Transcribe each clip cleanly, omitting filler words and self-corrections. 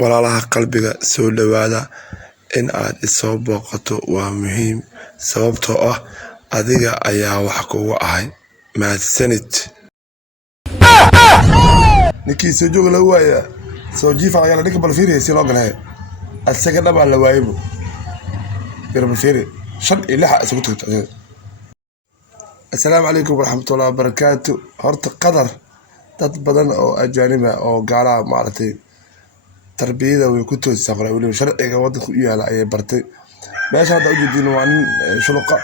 walaalaha qalbiga soo dhawaada in aad isoo booqato waa muhiim sababtoo ah adiga ayaa wax kugu ahay mahadsanid ninkii soo joog la waaya soo jiifa ayaa ninka balfiiri si loo galay asaga dhaba la waaybo balfiiri shan ilaha isugu tagtay assalaamu calaykum waraxmatullaahi wabarakaatu horta qadar dad badan oo ajaaniba oo gaala maartay tarbiyada way ku toosay qoray waliba sharciga wadanka u yaala ayay bartay meesha hadda u jeedin waa nin shuluqa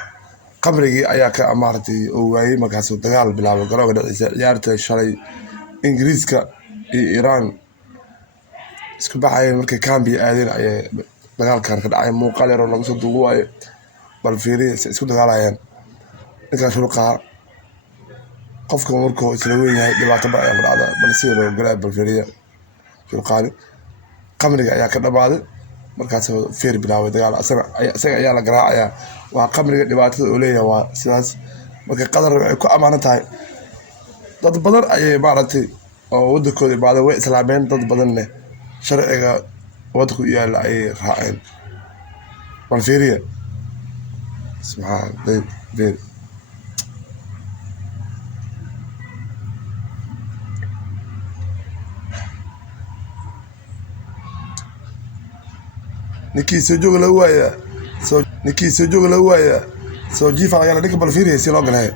qamrigii ayaa ka amaartay oo waayay markaas dagaal bilaabay garooga dhacaysa ciyaarta shalay ingiriiska iyo Iran isku baxay markay kambi aadeen ayay dagaalkan ka dhacay muuqaal yar oo lagu soo duubay bal fiiri isku dagaalayaan ninka shuluqa qofka markuu isla weyn yahay dhibaato baa ay dhacda balse loo galay bal fiiriya shuluqaani qamriga ayaa ka dhamaaday markaas feer bilaaway dagaal asaga ayaa la garaacaya waa qamriga dhibaatada uu leeyahay waa sidaas marka qadar ay ku amaanan tahay dad badan ayay maaragtay oo wadankooda baada way islaameen dad badan leh sharciga wadanku yaala ay raaceen bal fiiriya subxaan ninkii soo joog la waaya soo jiifa ayaa ninka balfiiri si loo galay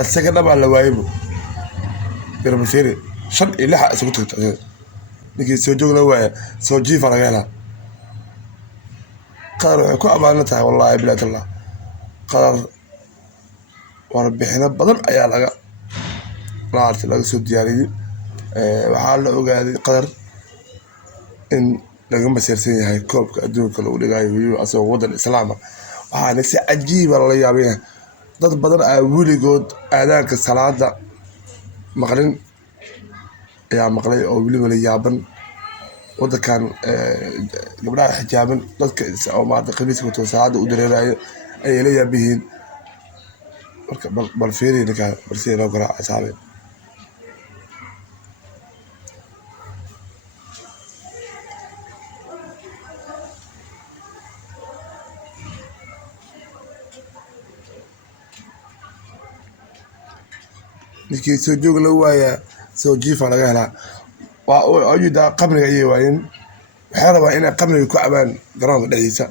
asaga dhaba la waaybo balfiiri shan ilaha isugu tagtay ninkii soo joog la waaya soo jiifa laga helaa qadar waxay ku amaanan tahay wallaahi bilaadallah qadar warbixino badan ayaa laga soo diyaariyay waxaa la ogaaday qadar in laga masirsan yahay koobka adduunka lagu dhigayo weliba asagoo wadan islaama waxaana si cajiiba la yaabaya dad badan aa weligood aadaanka salaada maqlin ayaa maqlay oo weliba la yaaban wadankan gabdhaha xijaaban dadka oo maanta khamiiska wato salaada u dareerayo ayay la yaabihiin marka bal fiiri ninka balse loo garaaca saabe ninkii soo joog la waaya soo jiifa laga helaa waa ajuda qamriga ayay waayeen waxay rabaa inay qamriga ku cabaan garoonka dhexdiisa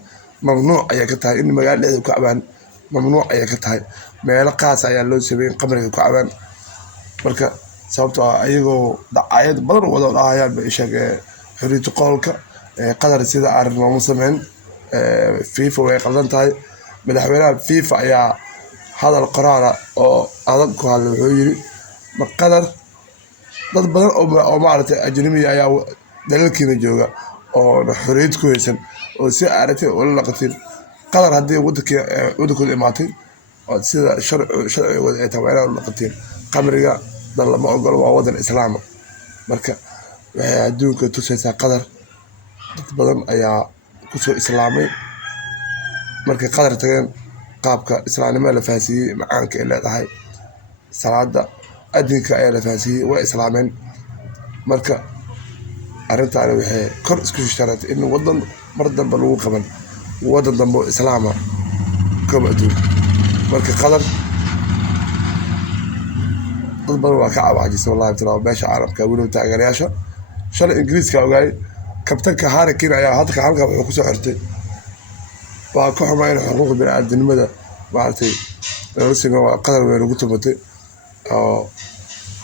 mamnuuc ayay ka tahay in magaalada dhexdeeda ku cabaan mamnuuc ayay ka tahay meelo qaas ayaa loo sameeyay in qamriga ku cabaan marka sababtoo ah ayagoo dacayad badan wada dhahayaan bay sheegay xuriyada qolka qadar sida arrin loogu sameyn FIFA way qaldan tahay madaxweynaha FIFA ayaa hadal qoraal oo adag ku hadlay wuxuu yiri ma qadar dad badan oo maartay ajnabi ayaa dalalkiina jooga oo xuriyad ku haysan oo si aragtay oo la qatay qadar hadii wadankooda imaatay oo sida sharciga ay tawaayaan la qatay qamriga dal lama ogol waa wadan islaam marka waxay adduunka tusaysaa qadar dad badan ayaa ku soo islaamay marka qadar tageen qaabka islaamnimada la faasiyay macaanka ay leedahay salaada adinka ay la faasiyay way islaameen marka arintaani waxay kor isku sharaatay in wadan mar dambe lagu qaban wadan dambe islaama koob adduunka marka qadar dad badan waa ka cawaajisay wallahi taala beesha caalamka weliba taageerayaasha shalay ingiriiska ogaay kabtanka Harry Kane ayaa halka wuxuu ku soo xirtay waa ku xumayn xuquuqda bini'aadanimada maartay rasiga waa qadar weyn ugu tumatay oo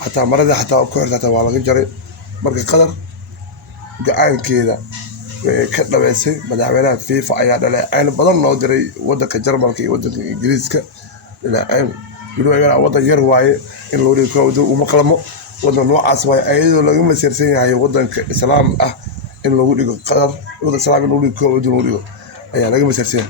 hataa marada hataa ku xirtay waa laga jaray marka qadar gacankeeda way ka dhaweysay madaxweynaha FIFA ayaa dhalay aan badan loo diray wadanka Jarmalka iyo wadanka Ingiriiska ilaa weliba wadan yar waaye in loo dhigo uma qalmo wadan noocaas waaye ayadoo laga masirsan yahay wadanka islaam ah in lagu dhigo qadar wadan islaam in lagu dhigo ayaa laga masirsan